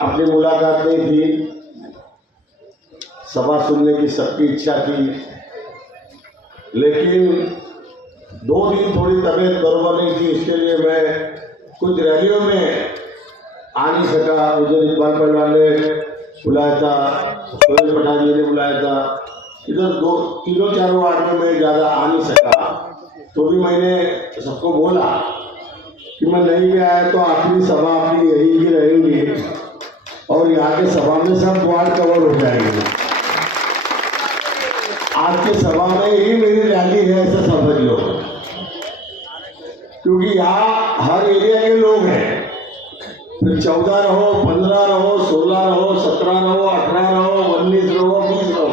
अपनी मुलाकात नहीं थी, सभा सुनने की सबकी इच्छा थी, लेकिन 2 दिन थोड़ी तबीयत बराबर नहीं थी, इसके लिए मैं कुछ रैलियों में आ नहीं सका। मुझे इकबाल पहलवान ने बुलाया था, सोहेल पठान जी ने बुलाया था, इधर 3-4 वार्ड में मैं ज़्यादा आ नहीं सका। तो भी मैंने सबको बोला कि मैं नहीं भी आया तो आखिरी सभा अपनी यही की रहेंगी और यहाँ के सभा में सब वार्ड कवर हो जाएंगे। आज के सभा में ही मेरी रैली है, ऐसा समझ लो, क्योंकि यहाँ हर एरिया के लोग हैं। फिर 14 रहो, 15 रहो, 16 रहो, 17 रहो, 18 रहो, 19 रहो, 20 रहो,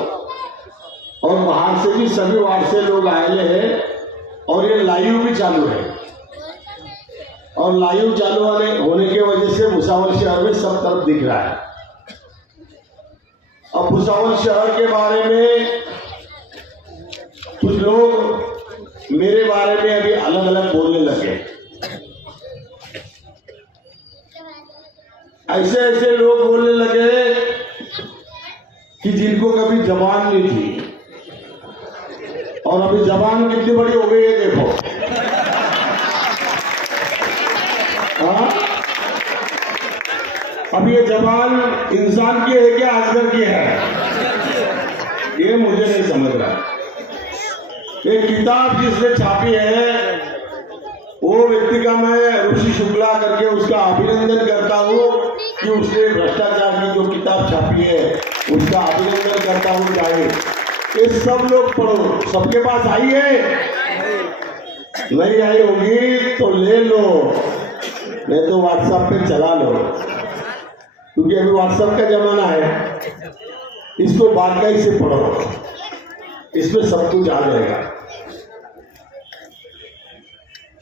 और बाहर से भी सभी वार्ड से लोग आए हैं। और ये लाइव भी चालू है, और लाइव चालू होने की वजह से भुसावल शहर में सब तरफ दिख रहा है। अब भुसावल शहर के बारे में कुछ लोग मेरे बारे में अभी अलग अलग बोलने लगे। ऐसे ऐसे लोग बोलने लगे कि जिनको कभी जबान नहीं थी, और अभी जबान कितनी बड़ी हो गई है देखो। हाँ, अब ये जबान इंसान की है क्या अजगर की है, ये मुझे नहीं समझ रहा। एक किताब जिसने छापी है वो व्यक्ति का मैं ऋषि शुक्ला करके उसका अभिनंदन करता हूँ कि उसने भ्रष्टाचार की जो किताब छापी है उसका अभिनंदन करता हूँ। चाहे ये सब लोग पढ़ो, सबके पास आई है, नहीं आई होगी तो ले लो, नहीं तो व्हाट्सएप पे चला लो, क्योंकि अभी व्हाट्सएप का जमाना है। इसको बाकायदे से पढ़ो, इसमें सब कुछ आ जाएगा।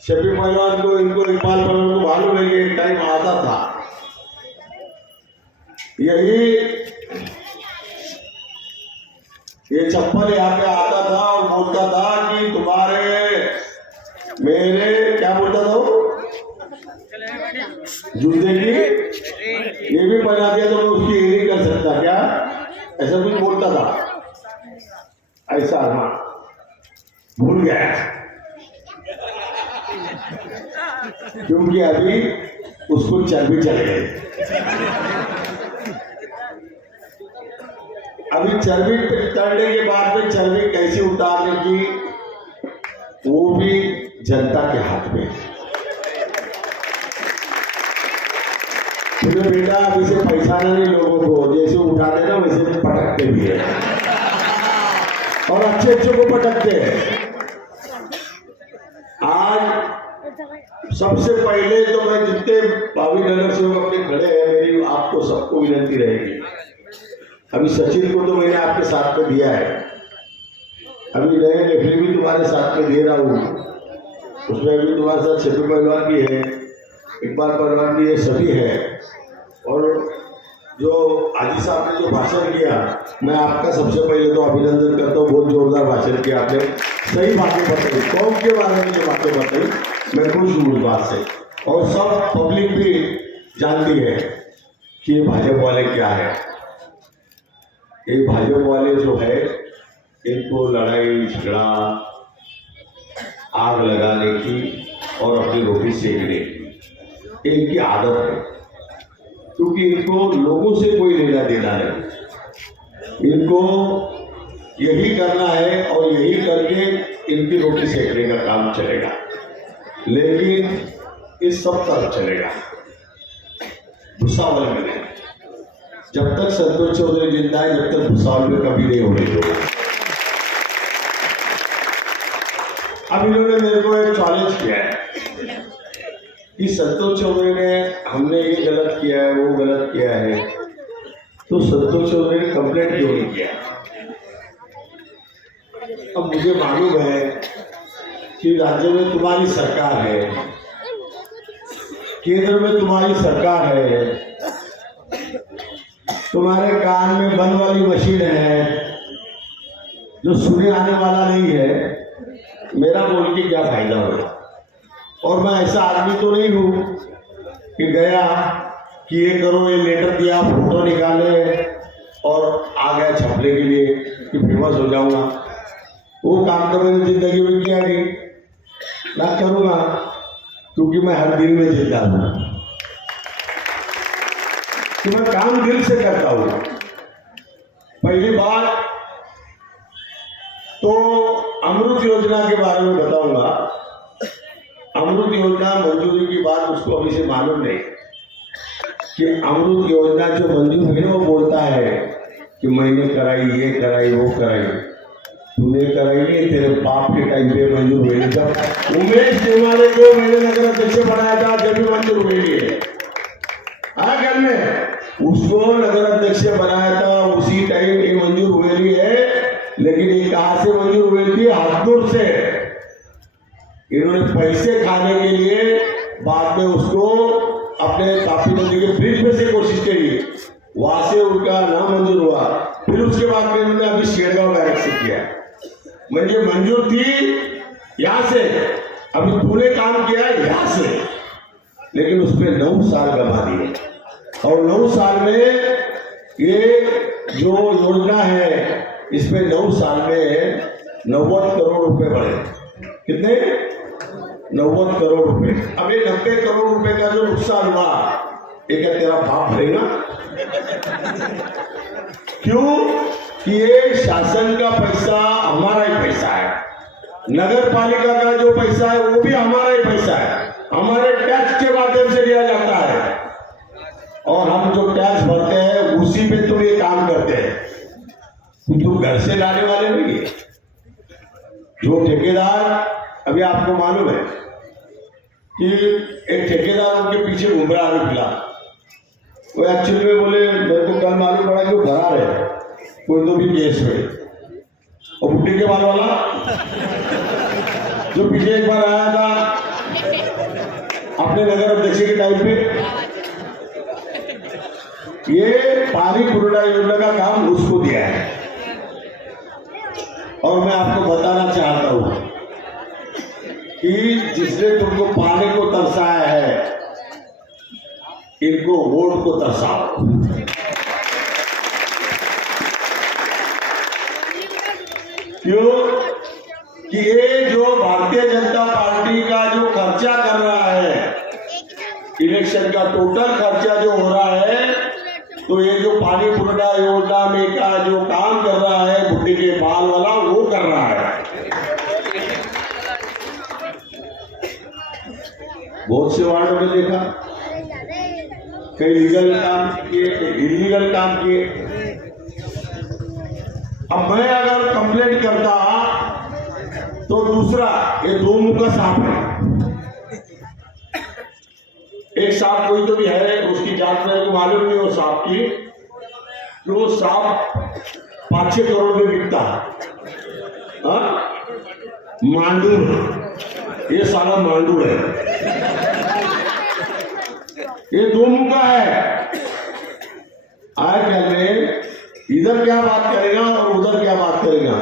शफी पहलवान को, इनको इकबाल पहलवान को मालूम है कि एक टाइम आता था, यही ये चप्पल यहाँ पे आता था और बोलता था कि तुम्हारे मेरे, क्या बोलता था वो, जूते की ये भी बना दिया तो मैं उसकी ये नहीं कर सकता क्या, ऐसा कुछ बोलता था। ऐसा हाँ, भूल गया, क्योंकि अभी उसको चर्बी चल गई। अभी चर्बी चढ़ने के बाद में चर्बी कैसे उतारने की वो भी जनता के हाथ में। तो बेटा अब इसे पहचाना नहीं लोगों को, जैसे उठाते ना वैसे पटकते भी है, और अच्छे अच्छे को पटकते हैं। आज सबसे पहले तो मैं जितने भावी नगर सेवक अपने खड़े हैं, मेरी आपको सबको विनती रहेगी। अभी सचिन को तो मैंने आपके साथ में दिया है, अभी नए रेफरी भी तुम्हारे साथ में दे रहा हूँ, उसमें भी तुम्हारे साथ शफी पहलवान भी है, इकबाल पहलवान भी है, सभी है। और जो आजी साहब ने जो भाषण किया, मैं आपका सबसे पहले तो अभिनंदन करता हूँ, बहुत जोरदार भाषण किया आपने, सही बातें बताई, कौम के बारे में जो बातें बताई, मैं खुश हूँ उस बात से। और सब पब्लिक भी जानती है कि ये भाजपा वाले क्या है। ये भाजपा वाले जो है, इनको लड़ाई झगड़ा, आग लगाने की और अपनी रोटी सेकने की इनकी आदत है, क्योंकि इनको लोगों से कोई लेना देना नहीं, इनको यही करना है और यही करके इनकी रोटी सेकने का काम चलेगा। लेकिन इस सब तरफ चलेगा, भुसावल में नहीं। जब तक संतोष चौधरी जिंदा है, जब तक भुसावल में कभी नहीं होने दो। अब इन्होंने मेरे को एक चैलेंज किया है कि संतोष चौधरी ने, हमने ये गलत किया है, वो गलत किया है, तो संतोष चौधरी ने कंप्लेंट क्यों नहीं किया। अब मुझे मालूम है कि राज्य में तुम्हारी सरकार है, केंद्र में तुम्हारी सरकार है, तुम्हारे कान में बंद वाली मशीन है जो सुने आने वाला नहीं है, मेरा बोल के क्या फायदा होगा। और मैं ऐसा आदमी तो नहीं हूं कि गया कि ये करो, ये लेटर दिया, फोटो निकाले और आ गया छपने के लिए कि फेमस हो जाऊंगा। वो काम तो मैंने जिंदगी में किया नहीं, ना करूँगा, क्योंकि मैं हर दिन में जिंदा हूँ कि मैं काम दिल से करता हूँ। पहली बात तो अमृत योजना के बारे में बताऊंगा। अमृत योजना मंजूरी की बात उसको अभी से मालूम नहीं कि अमृत योजना जो मंजूर हुई वो बोलता है कि मैंने कराई, ये कराई, वो कराई। तूने कराई नहीं, तेरे बाप के टाइम पे मंजूर हुई। जब उमेश तिवारी को मैंने नगर अध्यक्ष बनाया था जब भी मंजूर हुई है, घर में उसको नगर अध्यक्ष बनाया था, उसी टाइम ये मंजूर हुई है। लेकिन ये कहां से मंजूर हुई थी? हाथुर से। इन्होंने पैसे खाने के लिए बाद में उसको अपने तापी नदी के ब्रिज में से कोशिश करी, वहां से उनका नाम मंजूर हुआ। फिर उसके बाद में इन्होंने अभी शेरगांव डायरेक्ट से किया। मुझे मंजूर थी यहां से, अभी तूने काम किया है यहां से, लेकिन उसमें 9 साल गवा दिए। और 9 साल में ये जो योजना है इसमें 9 साल में 90 करोड़ रुपए बढ़े। कितने? 90 करोड़ रुपए। अब ये 90 करोड़ रुपए का जो नुकसान हुआ, ये क्या तेरा बाप भरेगा? क्यों कि ये शासन का पैसा हमारा ही पैसा है, नगर पालिका का जो पैसा है वो भी हमारा ही पैसा है, हमारे टैक्स के माध्यम से लिया जाता है। और हम जो टैक्स भरते हैं उसी पे तुम ये काम करते हैं। तुम घर से लाने वाले नहीं है। जो ठेकेदार, अभी आपको मालूम है कि एक ठेकेदार उनके पीछे घूम रहा है फिलहाल, वो एक्चुअली में बोले मेरे को कल मालूम पड़ा कि वो भरा रहे कोई तो भी केस में। और बुढ़ी के बाल वाला जो पीछे एक बार आया था अपने नगर अध्यक्ष के टाइम पे, ये पानी पुरोटा योजना का काम उसको दिया है। और मैं आपको बताना चाहता हूं कि जिसने तुमको पानी को तरसाया है, इनको वोट को तरसाओ। क्यों कि ये जो भारतीय जनता पार्टी का जो खर्चा कर रहा है, इलेक्शन का टोटल खर्चा जो हो रहा है, तो ये जो पानी पुरोटा योजना में का जो काम कर रहा है बुढ़ी के बाल वाला, वो कर रहा है। बहुत से वार्डों में देखा, कई लीगल काम किए, कई इलीगल काम किए। अब मैं अगर कंप्लेंट करता तो दूसरा, ये 2 मुंह का सांप है। एक सांप कोई तो भी है, उसकी जात में मालूम नहीं हो सांप की, वो सांप 5-6 करोड़ में बिकता है। मांडूर, ये साला मांडूर है, ये 2 मुंह का है। आजकल में इधर क्या बात करेगा और उधर क्या बात करेगा।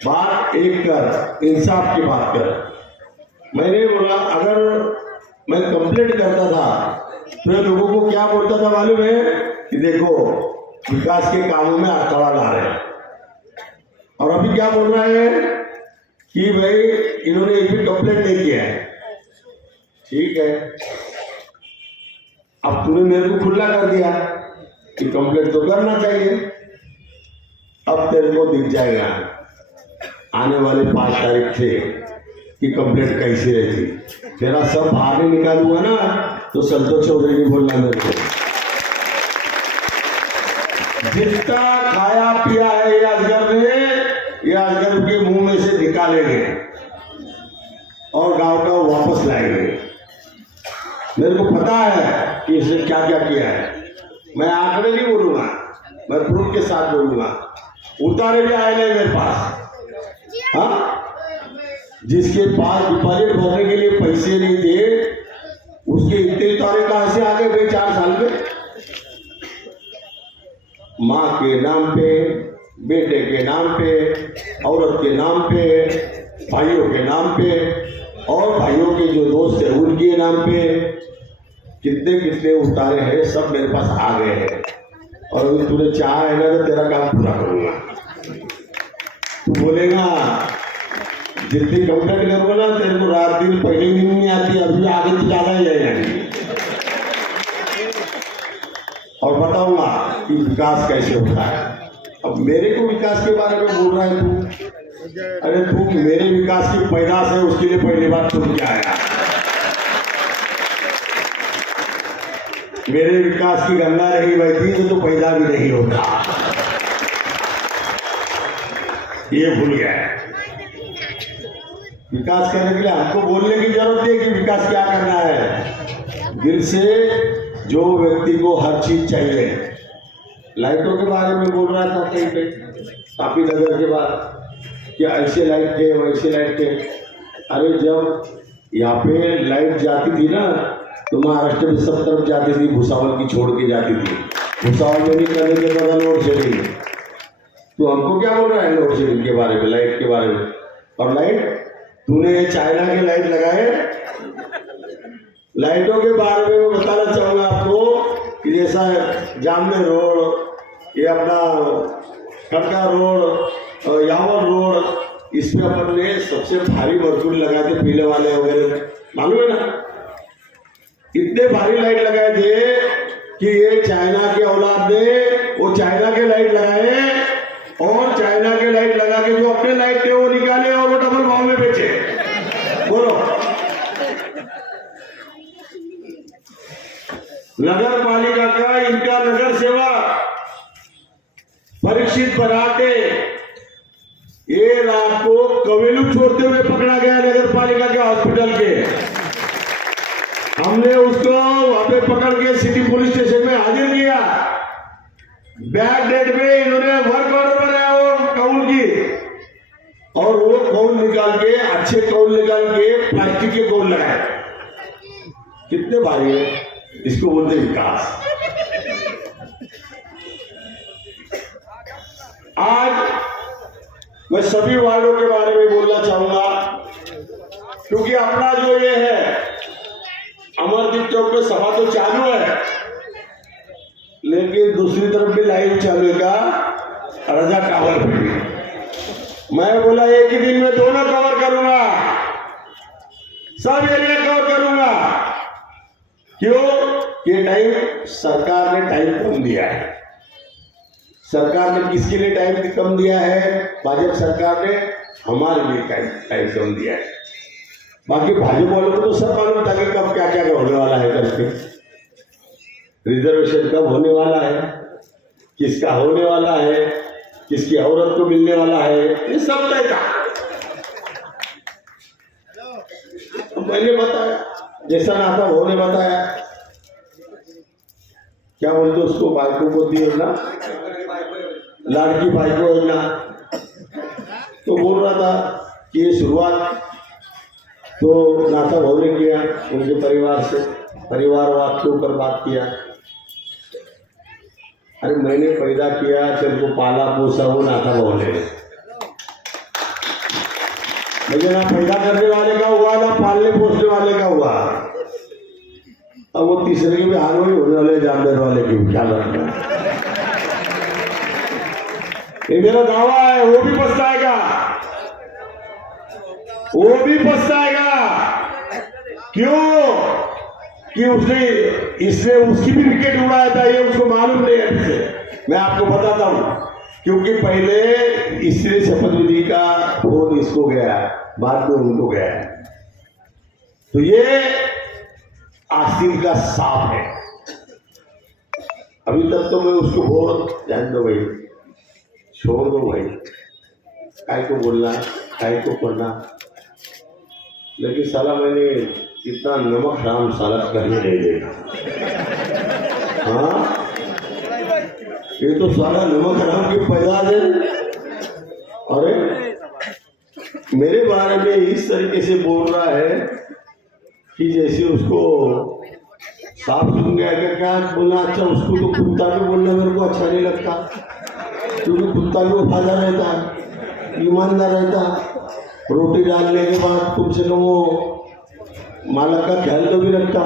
बात एक कर, इंसाफ की बात कर। मैंने बोला अगर मैं कंप्लेंट करता था तो लोगों को क्या बोलता था मालूम है कि देखो विकास के कामों में अटकड़ा ला रहे हैं। और अभी क्या बोल रहे हैं कि भाई इन्होंने एक भी कंप्लेंट नहीं किया है। ठीक है, अब तूने मेरे को खुला कर दिया कि कंप्लेंट तो करना चाहिए। अब तेरे को दिख जाएगा आने वाले 5 तारीख से कि कंप्लेंट कैसी रहती। तेरा सब बाहर नहीं निकालूंगा ना तो संतोष चौधरी नहीं बोलना मेरे को। जितना खाया पिया है ये अजगर ने, ये अजगर के मुंह में से निकालेंगे और गांव का वापस लाएंगे। मेरे को पता है कि इसने क्या क्या किया है। मैं आंकड़े नहीं बोलूंगा, मैं प्रूफ के साथ बोलूंगा। उतारे भी आए नहीं मेरे पास। हाँ, जिसके पास डिपॉजिट भरने के लिए पैसे नहीं थे उसके इतने उतारे कहां से आ गए भाई 4 साल में। माँ के नाम पे, बेटे के नाम पे, औरत के नाम पे, भाइयों के नाम पे, और भाइयों के जो दोस्त है उनके नाम पे। कितने कितने उतारे हैं, सब मेरे पास आ गए हैं। और अगर तूने चाहा है ना तो तेरा काम पूरा करूंगा। तू बोलेगा जितनी कंप्लेंट करूंगा ना, तेरे को रात दिन पहले नींद नहीं आती, अभी आगे तो ज्यादा ही आएगी। और बताऊंगा कि विकास कैसे होता है। अब मेरे को विकास के बारे में बोल रहा है तू? अरे तू मेरे विकास की पैदाश है, उसके लिए पहली बात तुम क्या आया? मेरे विकास की गंगा नहीं बहती तो पैदा भी नहीं होता, ये भूल गया है। विकास करने के लिए हमको बोलने की जरूरत है कि विकास क्या करना है। दिल से जो व्यक्ति को हर चीज चाहिए। लाइटों के बारे में बोल रहा था कहीं पे, काफी नगर के बाद, क्या ऐसे लाइट थे वैसे लाइट थे। अरे जब यहाँ पे लाइट जाती थी ना तो महाराष्ट्र में सब तरफ जाती थी, भुसावल की छोड़ के जाती थी। भुसावल में नहीं करने के बाद लोड शेडिंग। तो हमको क्या बोल रहा है लोड शेडिंग के बारे में, लाइट के बारे में? और लाइट तूने चाइना के लाइट लगाए। लाइटों के बारे में मैं बताना चाहूंगा आपको कि जैसा जामने रोड, ये अपना खड़का रोड, यावर रोड, इसमें अपन ने सबसे भारी मजदूर लगाए थे, पीले वाले वगैरह, मालूम है ना? इतने भारी लाइट लगाए थे कि ये चाइना के औलाद ने वो चाइना के लाइट लगाए और चाइना के लाइट लगा के जो अपने लाइट थे वो निकाले और वो डबल भाव में बेचे। बोलो, नगर पालिका का इनका नगर सेवक परीक्षित बराटे ये रात को कवेलू छोड़ते हुए पकड़ा गया नगर पालिका के हॉस्पिटल के। हमने उसको वहां पे पकड़ के सिटी पुलिस स्टेशन में हाजिर किया। बैक डेट में इन्होंने वर्क ऑर्डर बनाया और कौल की, और वो कौल निकाल के, अच्छे कौल निकाल के प्लास्टिक के कौल लगाए। कितने भारी है, इसको बोलते विकास। आज मैं सभी वार्डों के बारे में बोलना चाहूंगा, क्योंकि अपना जो ये है अमरदीप चौक पे सभा तो चालू है, लेकिन दूसरी तरफ भी लाइव चालू का रजा टावर पे भी। मैं बोला एक ही दिन में दोनों कवर करूंगा, सब एरिया कवर करूंगा। क्यों? ये टाइम सरकार ने टाइम कम दिया है। सरकार ने किसके लिए टाइम कम दिया है? भाजपा सरकार ने हमारे लिए टाइम कम दिया है। बाकी भाजपा वालों को तो सब मालूम था कि कब क्या क्या होने वाला है करके। रिजर्वेशन कब होने वाला है, किसका होने वाला है, किसकी औरत को मिलने वाला है, ये सब तय था। मैंने बताया, जैसा नाता होने बताया, क्या बोलते उसको, बाइकों को दी ना, लाड़की बाइकों है ना। तो बोल रहा था कि ये शुरुआत तो नाता भाव ने किया, उनके परिवार से, परिवारवाद के ऊपर बात किया। अरे मैंने पैदा किया, तेरे को पाला पोसा, वो नाता भाव ने। लेकिन ना पैदा करने वाले का हुआ ना पालने पोसने वाले का हुआ। अब वो तीसरे के भी हाल वही होने वाले, जानवर वाले की ख्याल रखना। ये मेरा दावा है, वो भी पछताएगा, वो भी पछताएगा। क्यों? कि इसने उसकी भी विकेट उड़ाया था, ये उसको मालूम नहीं है। मैं आपको बताता हूं, क्योंकि पहले इससे शपथ विधि का फोन इसको गया, बाद में उनको गया। तो ये आस्तीन का सांप है। अभी तक तो मैं उसको बहुत ध्यान दो भाई, छोड़ दो भाई, काय को बोलना, काय को करना। लेकिन साला मैंने इतना नमक हराम साला करने नहीं देखा। हाँ, ये तो साला नमक हराम की पैदाश है। अरे मेरे बारे में इस तरीके से बोल रहा है कि जैसे उसको साफ सुन गया क्या बोलना। अच्छा, उसको तो कुत्ता भी बोलना मेरे को अच्छा नहीं लगता, क्योंकि कुत्ता भी वफादार रहता है, ईमानदार रहता है। रोटी डालने के बाद तुमसे लोगों मालक का ख्याल तो भी रखता।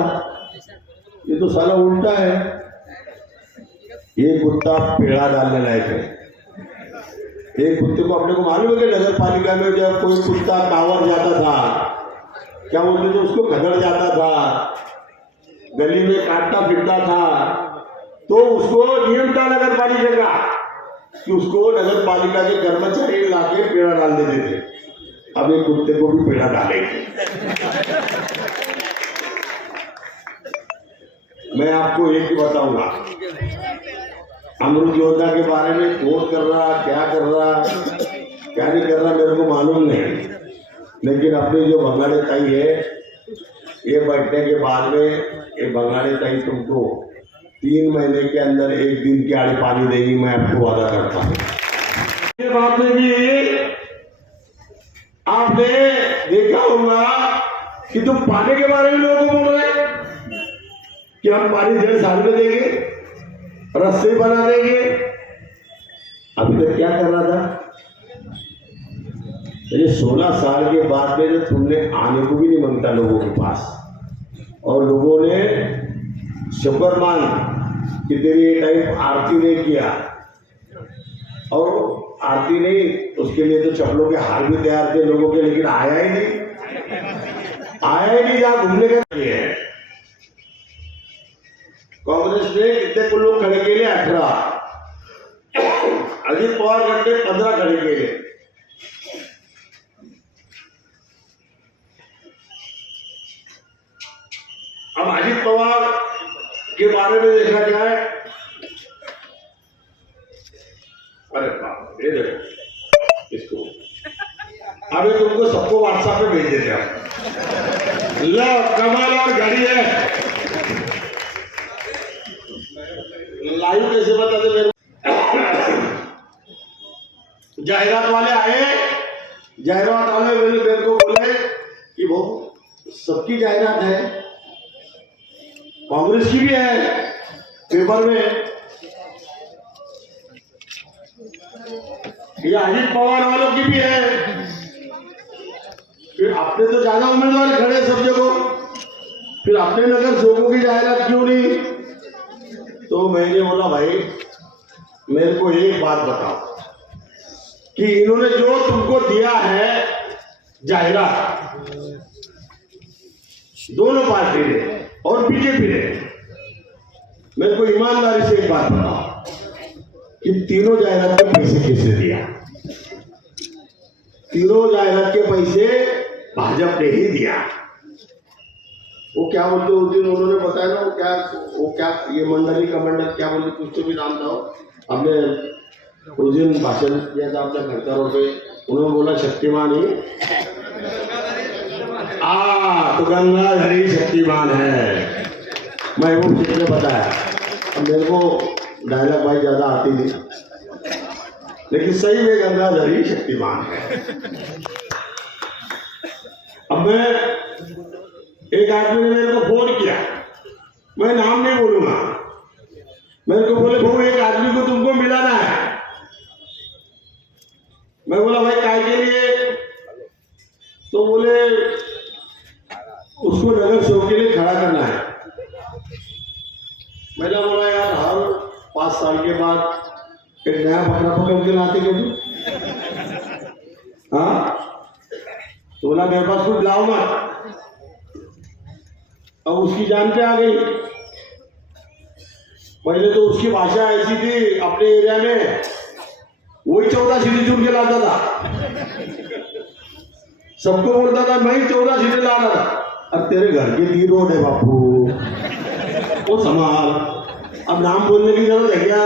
ये तो साला उल्टा है। ये कुत्ता पेड़ा डालने लायक है। एक कुत्ते को अपने को मालूम है कि नगर पालिका में जब कोई कुत्ता कांवर जाता था, क्या बोलते थे उसको, खदड़ जाता था, गली में काटता फिरता था, तो उसको नियम था नगर पालिका का कि उसको नगर पालिका के कर्मचारी लाके पेड़ा डाल देते थे। अब एक कुत्ते को भी पेड़ा डालेंगे। मैं आपको एक ही बताऊंगा, अमृत योजना के बारे में कौन कर रहा, क्या कर रहा, क्या नहीं कर रहा मेरे को मालूम नहीं, लेकिन अपनी जो बंगाली ताई है, ये बैठने के बाद में ये बंगाली ताई तुमको 3 महीने के अंदर 1 दिन की आड़े पानी देगी, मैं आपको वादा करता हूँ। ये बात में भी आपने देखा होगा कि तुम पानी के बारे में लोगों को बोल रहे हैं कि हम पानी 1.5 साल में देंगे, रस्ते बना देंगे। अभी तक क्या कर रहा था? ये 16 साल के बाद में जो तुमने आने को भी नहीं मांगता लोगों के पास, और लोगों ने शुक्र मान कि तेरी टाइम आरती नहीं किया, और आरती नहीं, उसके लिए तो चप्पलों के हार भी तैयार थे लोगों के, लेकिन आया ही नहीं जहां घूमने का है। कांग्रेस ने कितने को लोग खड़े के लिए 18, अजित पवार करके 15 खड़े के लिए। अब अजित पवार के बारे में देखा जाए, अरे बाप रे, इसको अभी तुमको सबको व्हाट्सएप पे भेज देते हैं। लो कमाल और गाड़ी है, लाइव कैसे बता दे मेरे। जाहिरात वाले आए, जाहिरात वाले मेरे को बोले कि वो सबकी जाहिरात है, कांग्रेस की भी है पेपर में, ये अजित पवार वालों की भी है, फिर अपने तो ज्यादा उम्मीदवार खड़े सब जगह, फिर अपने नगर सेवकों की जाहिरात क्यों नहीं? तो मैंने बोला भाई मेरे को एक बात बताओ कि इन्होंने जो तुमको दिया है जाहिरात, दोनों पार्टी ने और बीजेपी ने, मेरे को ईमानदारी से एक बात बताओ कि तीनों जाहिरात के पैसे किसने दिया? तीनों जाहिरात के पैसे भाजपा ने ही दिया। वो क्या बोलते उस दिन उन्होंने बताया ना, वो क्या ये मंडली का मंडल क्या बोलते, कुछ तो भी नाम था, हमने उस दिन भाषण किया था अपने घरकारों पे, उन्होंने बोला शक्तिमान ही, तो गंगाधरी शक्तिमान है, महबूब सिंह ने बताया। अब मेरे को डायलॉग भाई ज्यादा आती नहीं, लेकिन सही में गंगाधरी शक्तिमान है। अब मैं, एक आदमी ने मेरे को फोन किया, मैं नाम नहीं बोलूंगा, मेरे को बोले भाई एक आदमी को तुमको मिलाना है। मैं बोला भाई काय के लिए? तो बोले उसको नगर सेवक के लिए खड़ा करना है। मैंने बोला यार हर 5 साल के बाद एक नया बकरा पकड़ के लाते क्यों? हाँ, तो बोला मेरे पास कुछ लाओ मत। अब उसकी जान पे आ गई। पहले तो उसकी भाषा ऐसी थी अपने एरिया में, वही 14 सीढ़ी चुन के लाता था, सबको बोलता था मैं 14 सीढ़ी ला रहा था। अब तेरे घर के 3 रोड है बापू, वो संभाल, अब नाम बोलने की जरूरत है क्या?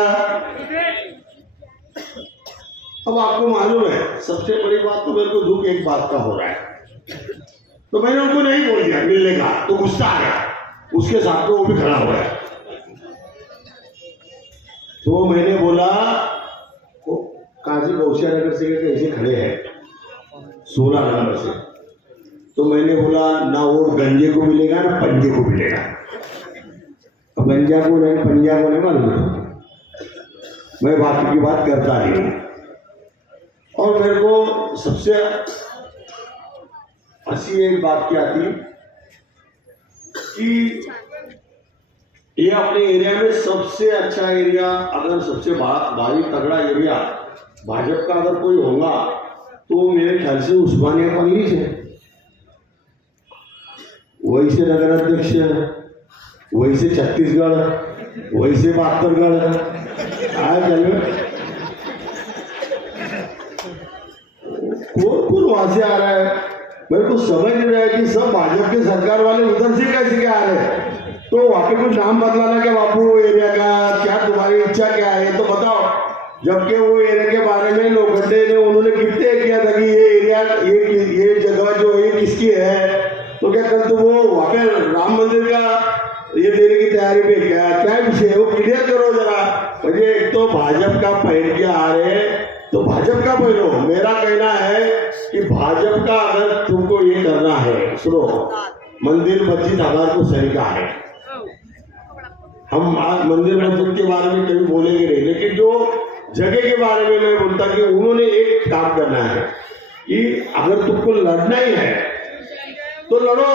अब आपको मालूम है सबसे बड़ी बात तो मेरे को दुख एक बात का हो रहा है, तो मैंने उनको नहीं बोल दिया मिलने का, तो गुस्सा आ गया, उसके साथ में वो भी खड़ा हुआ है। तो मैंने बोला वो काजी गौसिया नगर से कैसे खड़े हैं 16 नंबर से, तो मैंने बोला ना वो गंजे को मिलेगा ना पंजे को मिलेगा। गंजा को नहीं पंजा को नहीं मालूम, मैं बाकी की बात करता नहीं। और मेरे को सबसे हंसी एक बात क्या थी कि ये अपने एरिया में सबसे अच्छा एरिया, अगर सबसे भारी तगड़ा एरिया भाजपा का अगर कोई होगा तो मेरे ख्याल से उस्मानिया कॉलोनी है। वही से नगर अध्यक्ष, वही से छत्तीसगढ़, वही से बहत्तरगढ़ आया चल कौन वहां से आ रहा है। मेरे को समझ नहीं रहा है कि सब भाजपा के सरकार वाले उधर से कैसे क्या आ रहे हैं। तो वहां पे कुछ नाम बदलाना क्या बापू एरिया का, क्या तुम्हारी इच्छा क्या है तो बताओ। जबकि वो एरिया के बारे में लोखंडे ने उन्होंने कितने किया था कि ये एरिया ये जगह जो है किसकी है, तो क्या कल तो वो वहां पे राम मंदिर का ये देने की तैयारी में क्या विषय है वो क्लियर करो जरा। मुझे एक तो भाजपा का पहन के आ रहे तो भाजपा का पहनो। मेरा कहना है कि भाजपा का अगर तुमको ये करना है, सुनो, मंदिर मस्जिद हमारे को सलीका है, हम आज मंदिर मस्जिद के बारे में कभी बोलेंगे नहीं, लेकिन जो जगह के बारे में मैं बोलता कि उन्होंने एक काम करना है कि अगर तुमको लड़ना ही है तो लड़ो,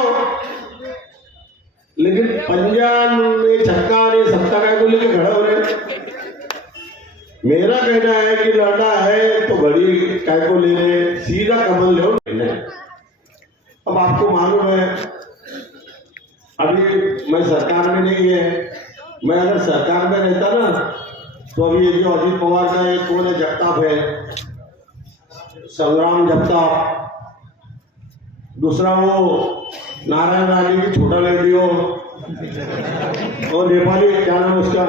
लेकिन पंजाब में छक्का ने सत्ता का को लेकर खड़ा हो रहे। मेरा कहना है कि लड़ना है तो बड़ी काय को ले रहे, सीधा कमल ले। अब आपको मालूम है अभी मैं सरकार में नहीं है, मैं अगर सरकार में रहता ना तो अभी ये जो अजित पवार का एक कौन है जगताप है, संग्राम जगताप, दूसरा वो नारायण रानी की छोटा लड़की हो और नेपाली क्या नाम उसका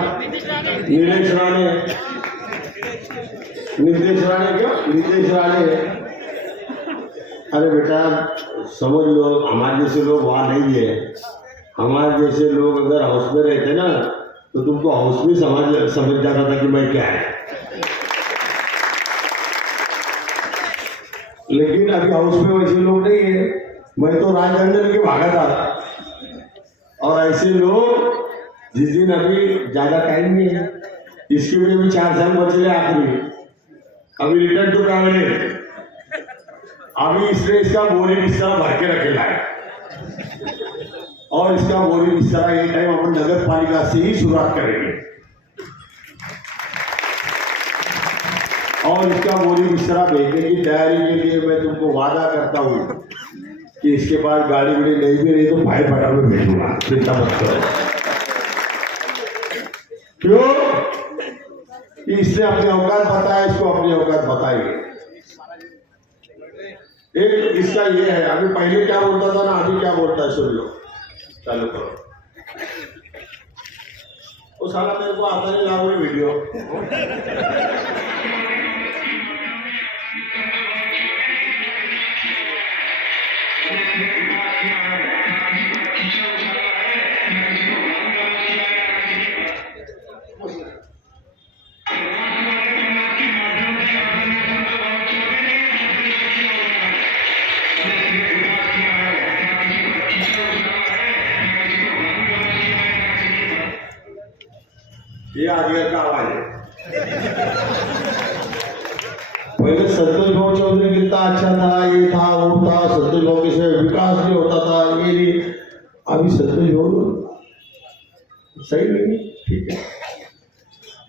नीलेश राणे। अरे बेटा समझ लो, हमारे जैसे लोग वहाँ नहीं है। हमारे जैसे लोग अगर हाउस में रहते ना तो तुमको हाउस में समझ जाता था कि मैं क्या है, लेकिन अभी हाउस में वैसे लोग नहीं है। मैं तो राजमंडल के भागा था, और ऐसे लोग जिस दिन अभी ज्यादा टाइम नहीं है, इसके लिए भी 4 साल बचे आखिरी, अभी रिटर्न टू कांग्रेस, अभी इसने इसका बोरी बिस्तरा भर के रखेला है, और इसका बोरी बिस्तरा ये टाइम अपन नगर पालिका से ही शुरुआत करेंगे, और इसका बोरी बिस्तरा भेजने की तैयारी के लिए मैं तुमको वादा करता हूँ कि इसके बाद गाड़ी वाड़ी नहीं भी नहीं तो भाई फटा में भेजूंगा, चिंता मत करो। क्यों कि इसने अपनी औकात बताया, इसको अपनी औकात बताइए। एक इसका ये है, अभी पहले क्या बोलता था ना, अभी क्या बोलता है सुन लो, चालू करो। वो साला मेरे को आता नहीं लागू वीडियो। ये आगे का आवाज है। पहले संतोष भाव चौधरी कितना अच्छा था, ये था वो था, संतोष भाव के विकास नहीं होता था, ये नहीं। अभी संतोष भाव सही नहीं, ठीक है।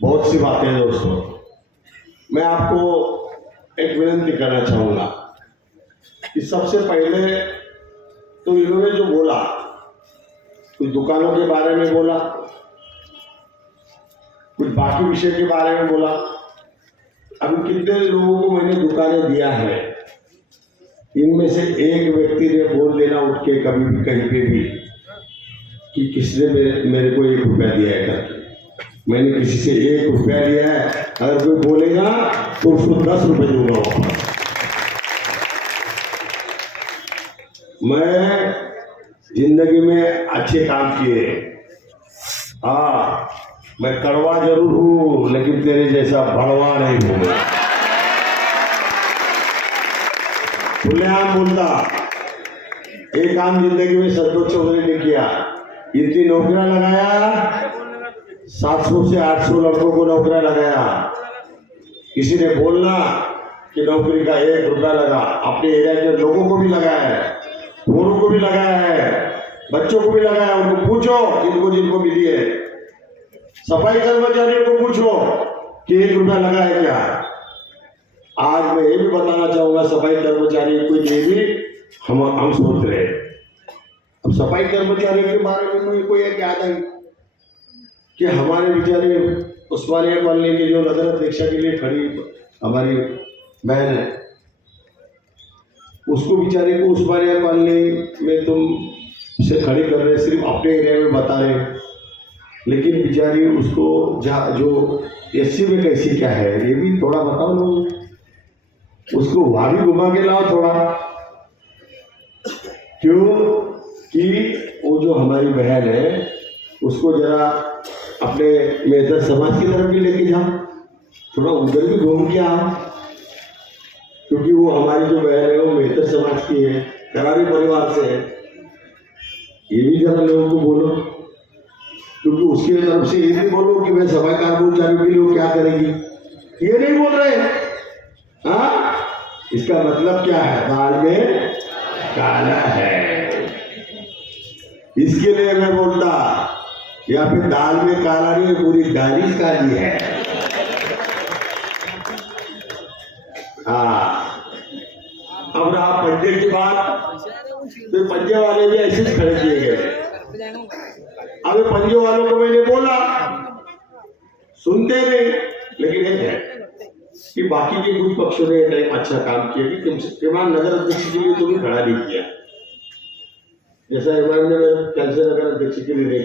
बहुत सी बातें हैं दोस्तों, मैं आपको एक विनती करना चाहूंगा कि सबसे पहले तो इन्होंने जो बोला, कुछ दुकानों के बारे में बोला, कुछ बाकी विषय के बारे में बोला। अभी कितने लोगों को मैंने दुकानें दिया है, इनमें से एक व्यक्ति ने बोल देना उठ के कभी भी कहीं पे भी कि किसने मेरे को 1 रुपया दिया है करके। मैंने किसी से 1 रुपया लिया है, अगर कोई बोलेगा तो उसको 10 रुपये दूंगा वापस। मैं जिंदगी में अच्छे काम किए, हाँ मैं कड़वा जरूर हूं, लेकिन तेरे जैसा बड़वा नहीं हूं। खुलेआम बोलता, एक काम जिंदगी में संतोष चौधरी ने किया, इतनी नौकरियां लगाया, 700 से 800 लड़कों को नौकरियां लगाया। किसी ने बोलना कि नौकरी का 1 रुपया लगा, अपने एरिया के लोगों को भी लगाया है, गोरों को भी लगाया है, बच्चों को भी लगाया। उनको पूछो जिनको जिनको मिली है, सफाई कर्मचारियों को पूछो कि 1 रुपया लगा है क्या। आज मैं ये भी बताना चाहूंगा सफाई कर्मचारी को, ये भी हम सोच रहे हैं। अब सफाई कर्मचारियों के बारे में मुझे कोई एक याद आई कि हमारे बेचारे उस्मानिया कॉलोनी के जो नगर अध्यक्षा के लिए खड़ी हमारी बहन है, उसको बेचारे को उस्मानिया कॉलोनी में तुम से खड़ी कर रहे, सिर्फ अपने एरिया में बता रहे, लेकिन बेचारी उसको जो एससी में कैसी क्या है ये भी थोड़ा बताओ लोग। उसको वहां भी घुमा के लाओ थोड़ा, क्यों कि वो जो हमारी बहन है उसको जरा अपने मेहतर समाज की तरफ भी लेके जाओ, थोड़ा उधर भी घूम के आओ, क्योंकि वो हमारी जो बहन है वो मेहतर समाज की है, करारी परिवार से है। ये भी जरा लोगों को बोलो, क्योंकि उसके तरफ से ये नहीं बोलो कि मैं सफाई कर्मचारियों के लिए क्या करेगी, ये नहीं बोल रहे। हाँ, इसका मतलब क्या है, दाल में काला है। इसके लिए मैं बोलता, या फिर दाल में काला नहीं, पूरी दाली काली है। हाँ, अब रहा पंजे की बात, तो पंजे वाले भी ऐसे खड़े किए गए। अब पंजे वालों को मैंने बोला, सुनते नहीं, लेकिन एक है कि बाकी के कुछ पक्षों ने अच्छा काम किया कि तुमसे नगर अध्यक्ष के लिए तुम्हें खड़ा नहीं किया, जैसा इमरान ने कैंसर नगर अध्यक्ष के लिए